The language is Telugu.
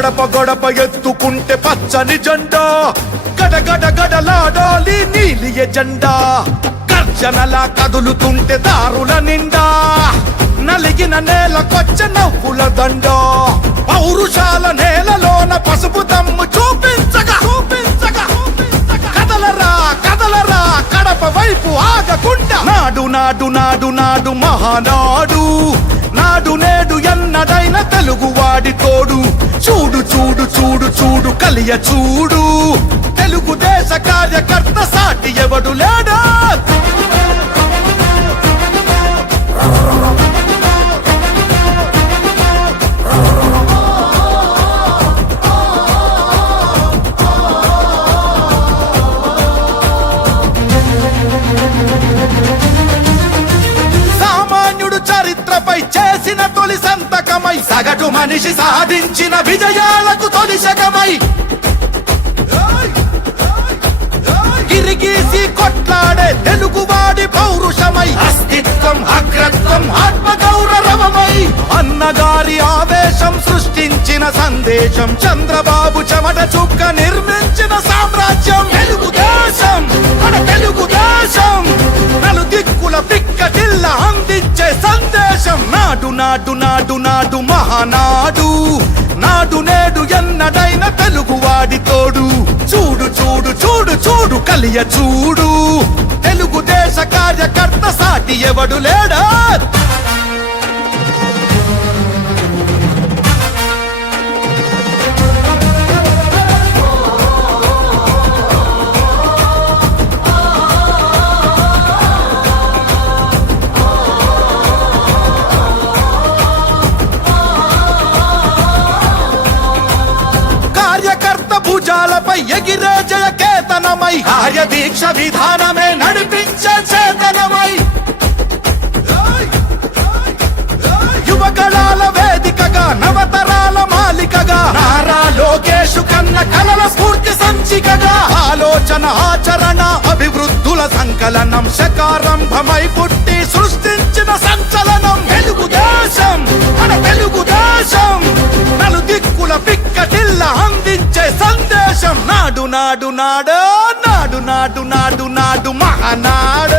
గడప గడప ఎత్తుకుంటే పచ్చని జెండా, గడగడ గడలాడాలి నీలి ఎజెండా. గర్జనలా కదులుతుంటే దారుల నిండా, నలిగిన నేలకొచ్చ నవ్వుల దండ. పౌరుషాల నేలలోన పసుపు దమ్ము చూపించగా కదలరా కదలరా కడప వైపు ఆగకుండా. నాడు నాడు నాడు నాడు మహానాడు, నాడు నేడు ఎన్నడైన తెలుగువాడి తోడు. చూడు చూడు చూడు చూడు కలియ చూడు, తెలుగుదేశ కార్యకర్త సాటి ఎవడు లేడా. చరిత్రపై చేసిన తొలి సంతకమై, సగటు మనిషి సాధించిన విజయాలకు తొలి శకమై, గిరిగీసి కొట్లాడే తెలుగువాడి పౌరుషమై, అస్తిత్వం అగ్రత్వం ఆత్మగౌరవమై, అన్నగారి ఆవేశం సృష్టించిన సందేశం, చంద్రబాబు చెమట చుక్క నిర్మించిన సామ్రాజ్యం. తెలుగుదేశం మన తెలుగుదేశం, నలు దిక్కుల పిక్కటిల్ల అందించే సందేశం. నాడు నాడు నాడు నాడు మహానాడు, నాడు నేడు ఎన్నడైన తెలుగువాడి తోడు. చూడు చూడు చూడు చూడు కలియ చూడు, తెలుగుదేశ కార్యకర్త సాటి ఎవడు లేడా. భుజాలపై ఎగిరే జయ కేతనమై, కార్యదీక్ష విధానమే నడిపించే చేతనమై, యువగళాల వేదికగా నవతరాల మాలికగా, నారా లోకేషు కన్న కలల స్ఫూర్తి సంచికగా, ఆలోచన ఆచరణ అభివృద్ధుల సంకలనం, శకారంభమై పుట్టి సృష్టించిన సంచలనం. తెలుగుదేశం మన తెలుగుదేశం, నలు దిక్కుల పిక్కటిల్ల అందించే సందేశం. నాడు నాడు నాడు నాడు నాడు నాడు నాడు మహానాడు.